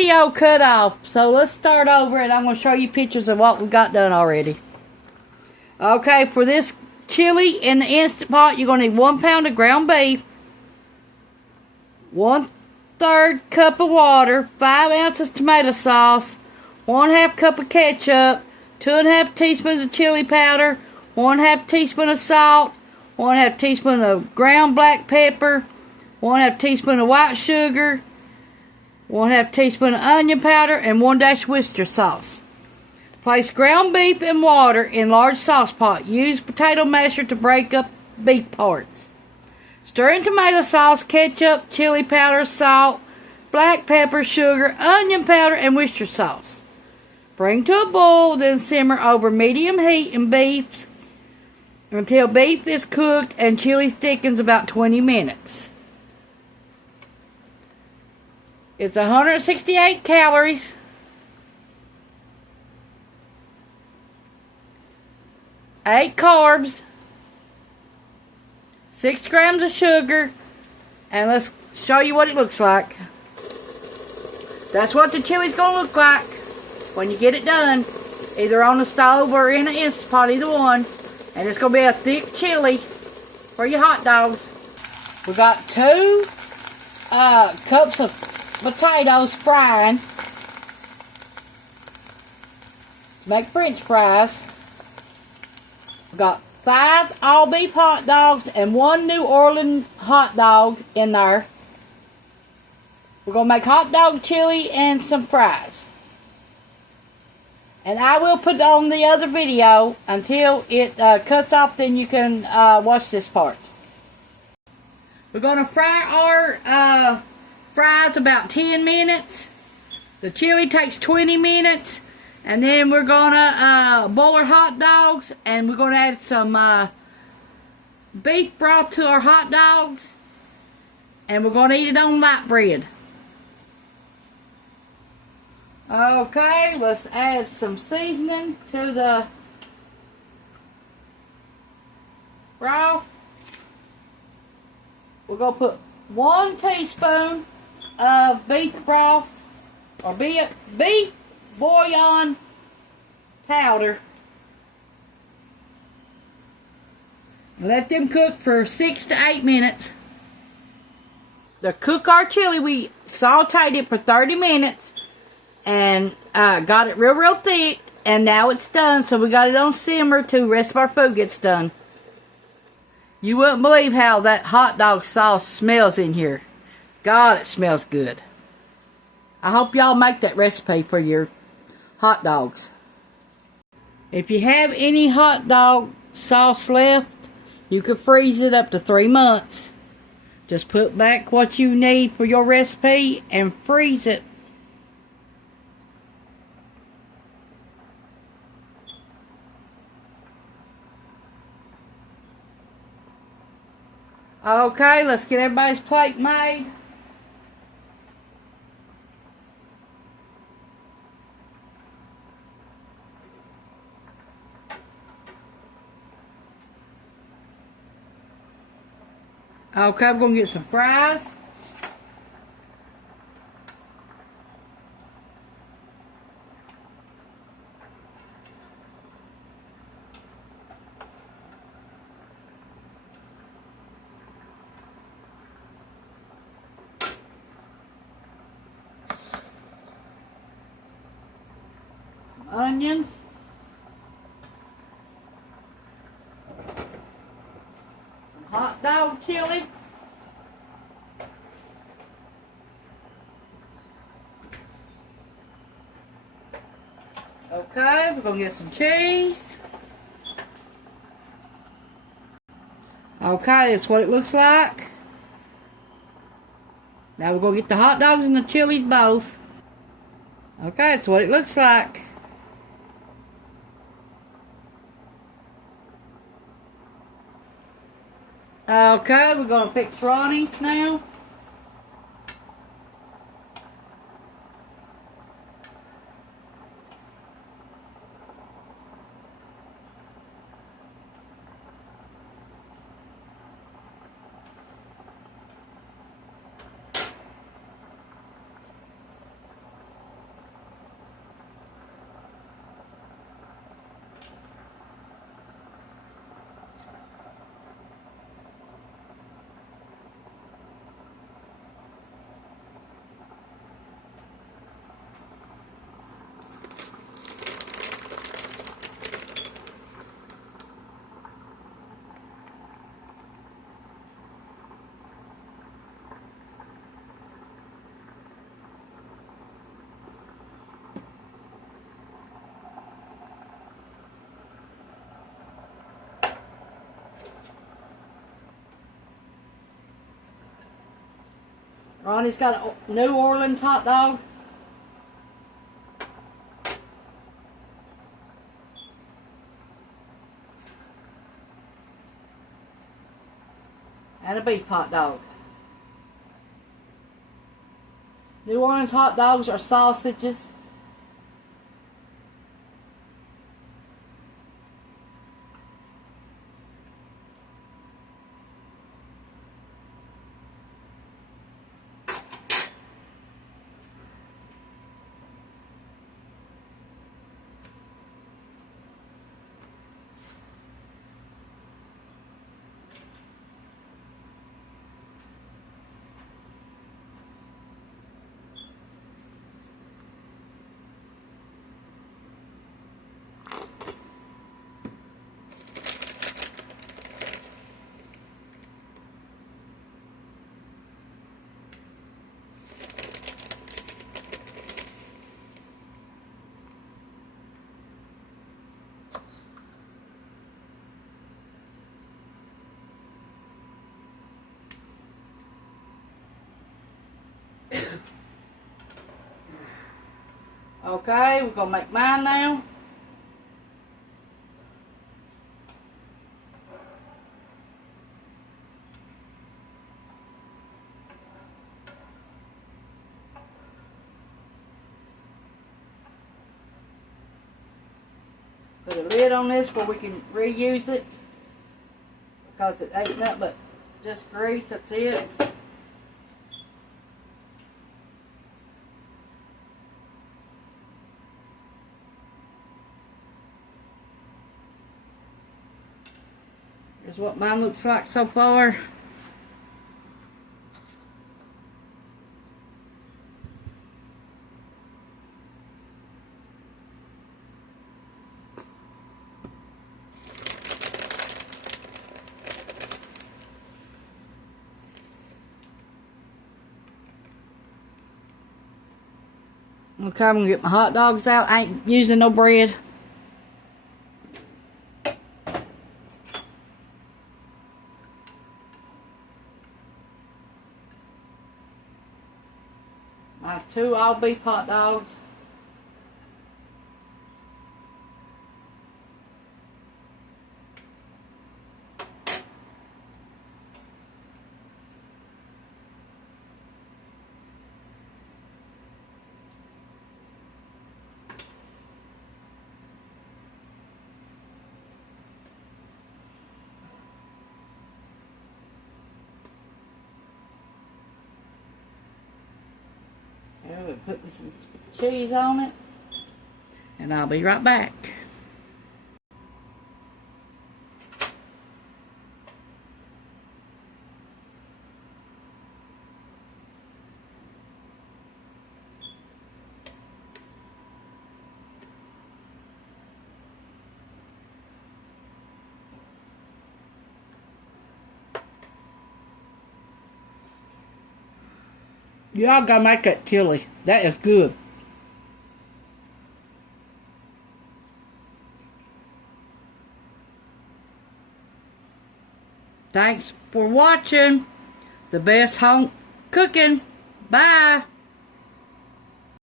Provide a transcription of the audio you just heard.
video cut off. So let's start over and I'm going to show you pictures of what we got done already. Okay, for this chili in the Instant Pot, you're going to need 1 pound of ground beef, 1/3 cup of water, 5 ounces tomato sauce, 1/2 cup of ketchup, 2½ teaspoons of chili powder, 1/2 teaspoon of salt, 1/2 teaspoon of ground black pepper, 1/2 teaspoon of white sugar, 1/2 teaspoon of onion powder, and 1 dash Worcester sauce. Place ground beef and water in large sauce pot. Use potato masher to break up beef parts. Stir in tomato sauce, ketchup, chili powder, salt, black pepper, sugar, onion powder, and Worcester sauce. Bring to a boil, then simmer over medium heat in beef until beef is cooked and chili thickens about 20 minutes. It's 168 calories. 8 carbs, 6 grams of sugar, and let's show you what it looks like. That's what the chili's going to look like when you get it done, either on the stove or in an Instant Pot, either one. And it's going to be a thick chili for your hot dogs. We got 2 cups of potatoes frying to make French fries. We got 5 all beef hot dogs and 1 New Orleans hot dog in there. We're going to make hot dog chili and some fries. And I will put on the other video until it cuts off, then you can watch this part. We're going to fry our fries about 10 minutes. The chili takes 20 minutes. And then we're going to boil our hot dogs, and we're going to add some beef broth to our hot dogs, and we're going to eat it on light bread. Okay, let's add some seasoning to the broth. We're going to put 1 teaspoon of beef broth, or beef bouillon powder. Let them cook for 6 to 8 minutes. To cook our chili, we sauteed it for 30 minutes and got it real thick, and now it's done. So we got it on simmer till the rest of our food gets done. You wouldn't believe how that hot dog sauce smells in here. God, it smells good. I hope y'all make that recipe for your hot dogs. If you have any hot dog sauce left, you could freeze it up to 3 months. Just put back what you need for your recipe and freeze it. Okay, let's get everybody's plate made. Okay, I'm going to get some fries. Some onions. Hot dog chili. Okay, we're going to get some cheese. Okay, that's what it looks like. Now we're going to get the hot dogs and the chili both. Okay, that's what it looks like. Okay, we're going to fix Ronnie's now. Ronnie's got a New Orleans hot dog. And a beef hot dog. New Orleans hot dogs are sausages. Okay, we're gonna make mine now. Put a lid on this where we can reuse it, because it ain't nothing but just grease, that's it. Here's what mine looks like so far. Okay, I'm gonna get my hot dogs out. I ain't using no bread. I have 2 all beef hot dogs. Here, we'll put some cheese on it. And I'll be right back. Y'all gotta make that chili. That is good. Thanks for watching the best home cooking. Bye.